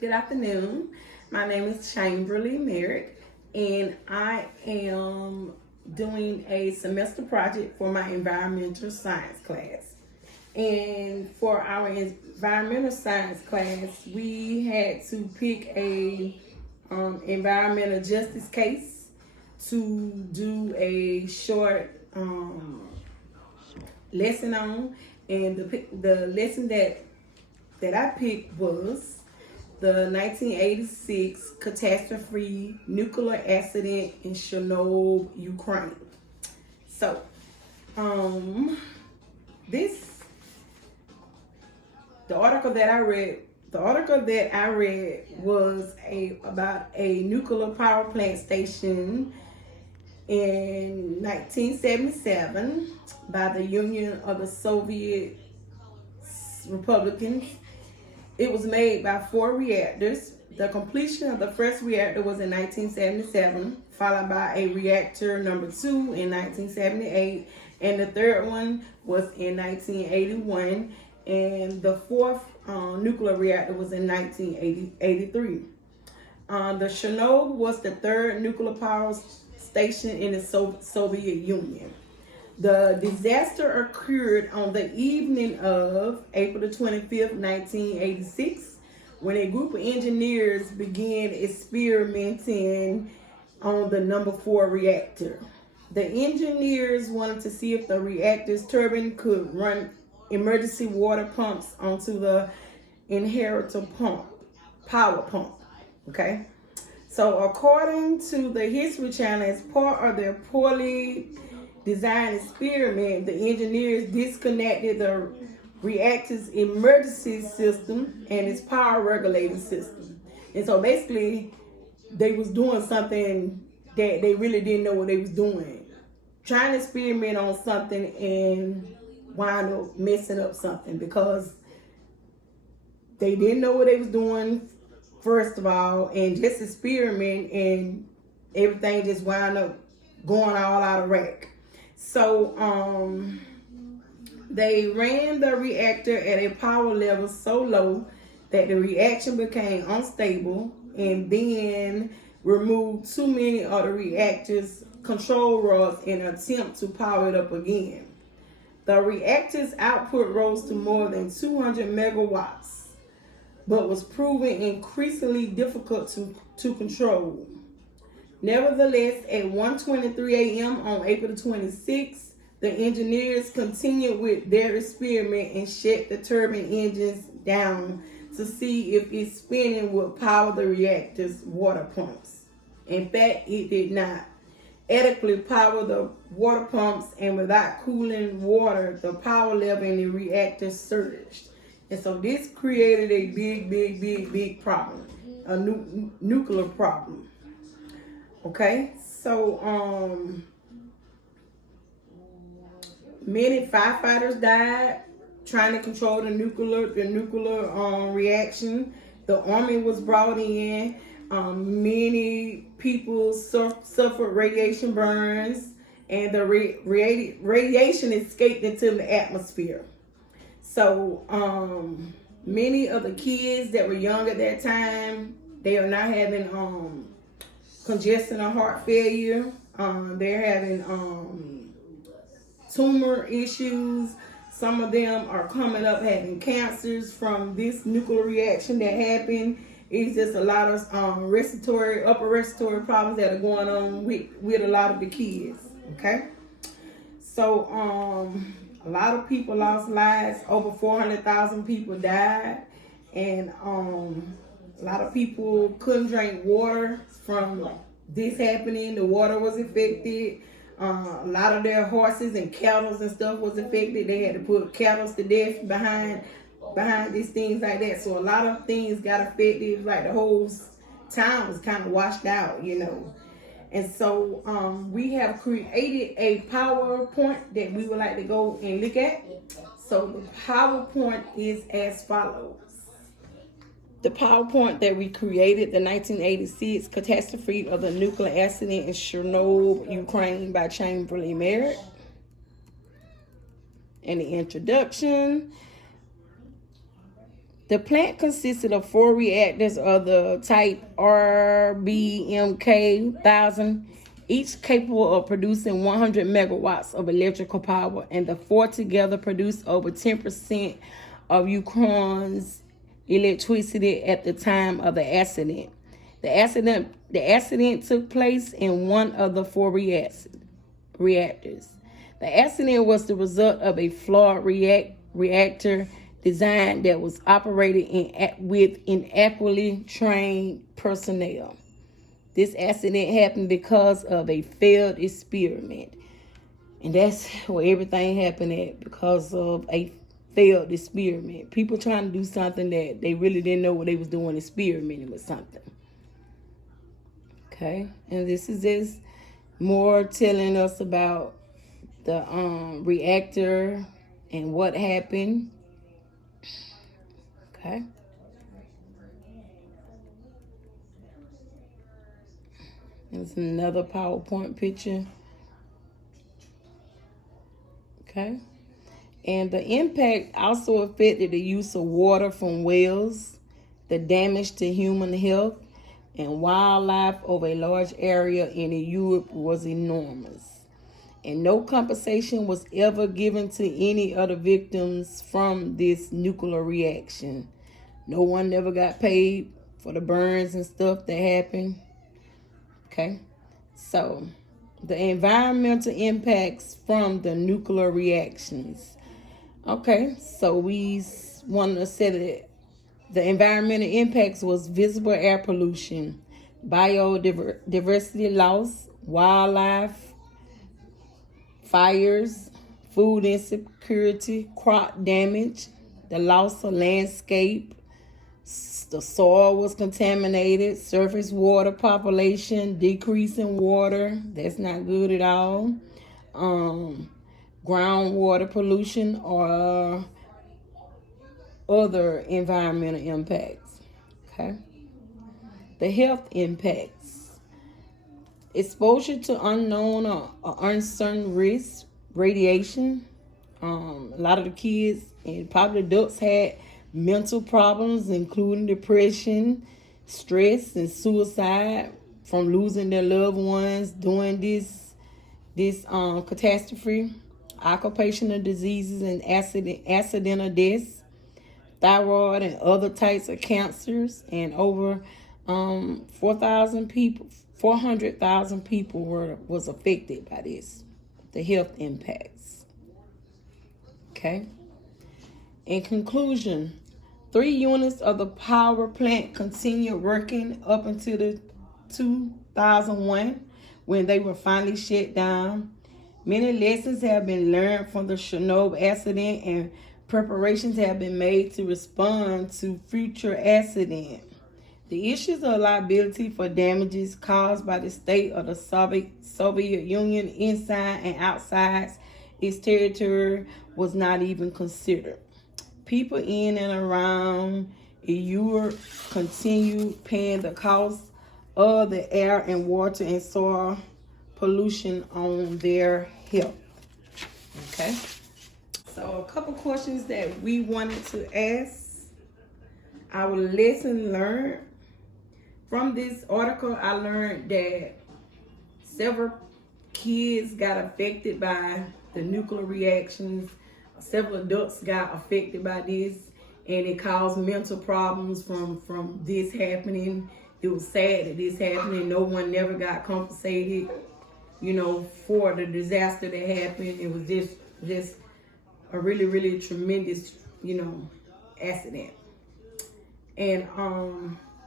Good afternoon. My name is Chamberly Merrick, and I am doing a semester project for my environmental science class. And for our environmental science class, we had to pick a environmental justice case to do a short lesson on. And the lesson that I picked was the 1986 catastrophe nuclear accident in Chernobyl, Ukraine. So, this the article that I read was about a nuclear power plant station in 1977 by the Union of the Soviet Republicans. It was made by 4 reactors. The completion of the first reactor was in 1977, followed by a reactor number 2 in 1978, and the third one was in 1981, and the fourth nuclear reactor was in 1983. The Chernobyl was the third nuclear power station in the Soviet Union. The disaster occurred on the evening of April the 25th, 1986, when a group of engineers began experimenting on the number 4 reactor. The engineers wanted to see if the reactor's turbine could run emergency water pumps onto the inheritor power pump. Okay? So according to the History Channel, as part of their poorly designed experiment, the engineers disconnected the reactor's emergency system and its power regulating system. And so basically, they was doing something that they really didn't know what they was doing. Trying to experiment on something and wind up messing up something because they didn't know what they was doing, first of all, and just experiment, and everything just wound up going all out of whack. So they ran the reactor at a power level so low that the reaction became unstable, and then removed too many of the reactor's control rods in an attempt to power it up again. The reactor's output rose to more than 200 megawatts, but was proven increasingly difficult to control. Nevertheless, at 1:23 a.m. on April 26th, the engineers continued with their experiment and shut the turbine engines down to see if its spinning would power the reactor's water pumps. In fact, it did not adequately power the water pumps, and without cooling water, the power level in the reactor surged. And so this created a big problem, a nuclear problem. Okay, so many firefighters died trying to control the nuclear reaction. The army was brought in. Many people suffered radiation burns, and the radiation escaped into the atmosphere. So many of the kids that were young at that time, they are now having congestion or heart failure. They're having tumor issues. Some of them are coming up having cancers from this nuclear reaction that happened. It's just a lot of upper respiratory problems that are going on with a lot of the kids. Okay, so a lot of people lost lives. Over 400,000 people died, and a lot of people couldn't drink water from this happening. The water was affected. A lot of their horses and cattle and stuff was affected. They had to put cattle to death behind these things like that. So a lot of things got affected. Like the whole town was kind of washed out, And so we have created a PowerPoint that we would like to go and look at. So the PowerPoint is as follows. The PowerPoint that we created, the 1986 catastrophe of the nuclear accident in Chernobyl, Ukraine by Chamberly Merrick. And the introduction. The plant consisted of 4 reactors of the type RBMK 1000, each capable of producing 100 megawatts of electrical power, and the 4 together produced over 10% of Ukraine's electricity at the time of the accident. The accident took place in one of the 4 reactors. The accident was the result of a flawed reactor design that was operated with inadequately trained personnel. This accident happened because of a failed experiment. And that's where everything happened at, because of a failed experiment. People trying to do something that they really didn't know what they was doing, experimenting with something. Okay, and this is just more telling us about the reactor and what happened. Okay. There's another PowerPoint picture. Okay. And the impact also affected the use of water from wells, the damage to human health and wildlife over a large area in Europe was enormous. And no compensation was ever given to any of the victims from this nuclear reaction. No one ever got paid for the burns and stuff that happened. Okay, so the environmental impacts from the nuclear reactions. Okay, so we want to say that the environmental impacts was visible air pollution, biodiversity loss, wildlife, fires, food insecurity, crop damage, the loss of landscape, the soil was contaminated, surface water population, decrease in water, that's not good at all. Groundwater pollution or other environmental impacts. Okay. The health impacts. Exposure to unknown or uncertain risks, radiation. A lot of the kids and probably adults had mental problems, including depression, stress, and suicide from losing their loved ones during this catastrophe. Occupational diseases and accidental deaths, thyroid and other types of cancers, and over 400,000 people was affected by this. The health impacts. Okay. In conclusion, 3 units of the power plant continued working up until the 2001 when they were finally shut down. Many lessons have been learned from the Chernobyl accident, and preparations have been made to respond to future accidents. The issues of liability for damages caused by the state of the Soviet Union inside and outside its territory was not even considered. People in and around Europe continued paying the cost of the air and water and soil pollution on their health. Okay. So a couple questions that we wanted to ask. Our lesson learned. From this article, I learned that several kids got affected by the nuclear reactions. Several adults got affected by this, and it caused mental problems from this happening. It was sad that this happened, and no one never got compensated, for the disaster that happened. It was just a really, really tremendous, accident. And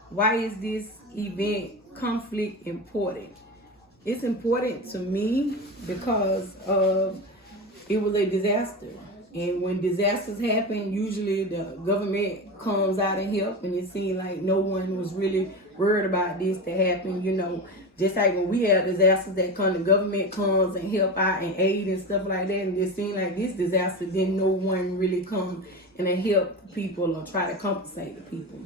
why is this event conflict important? It's important to me because it was a disaster. And when disasters happen, usually the government comes out and help, and it seemed like no one was really worried about this to happen, Just like when we have disasters that come, the government comes and help out and aid and stuff like that. And it seemed like this disaster, then no one really come and help people or try to compensate the people.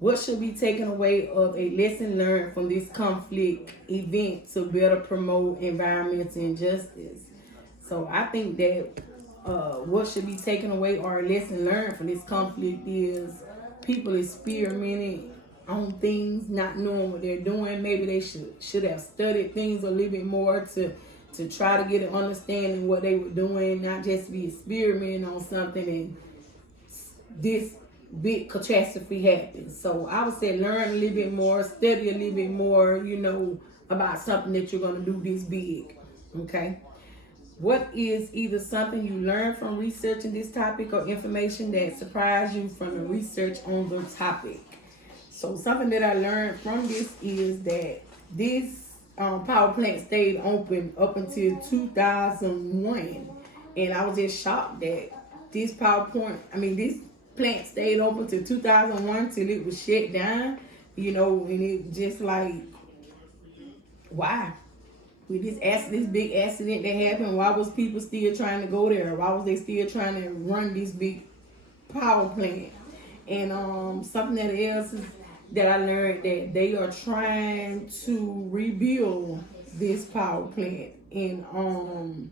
What should be taken away of a lesson learned from this conflict event to better promote environmental justice? So I think that what should be taken away or a lesson learned from this conflict is people experimenting on things, not knowing what they're doing. Maybe they should have studied things a little bit more to try to get an understanding what they were doing, not just be experimenting on something and this big catastrophe happens. So I would say learn a little bit more, study a little bit more, about something that you're going to do this big. Okay. What is either something you learned from researching this topic or information that surprised you from the research on the topic? So something that I learned from this is that this power plant stayed open up until 2001. And I was just shocked that this plant stayed open till 2001 till it was shut down, and it just like, why? With this big accident that happened, why was people still trying to go there? Why was they still trying to run this big power plant? And something else is that I learned that they are trying to rebuild this power plant, and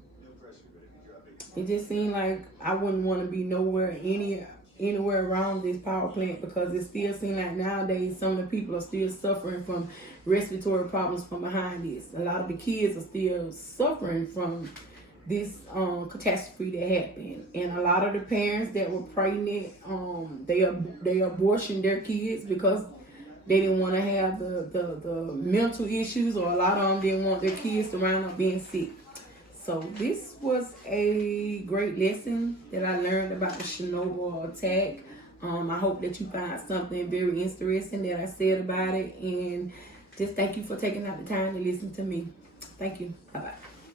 it just seemed like I wouldn't want to be anywhere around this power plant, because it still seems like nowadays some of the people are still suffering from respiratory problems from behind this. A lot of the kids are still suffering from this catastrophe that happened, and a lot of the parents that were pregnant, they abortioned their kids because they didn't want to have the mental issues, or a lot of them didn't want their kids to round up being sick. So this was a great lesson that I learned about the Chernobyl attack. I hope that you find something very interesting that I said about it, and just thank you for taking out the time to listen to me. Thank you. Bye-bye.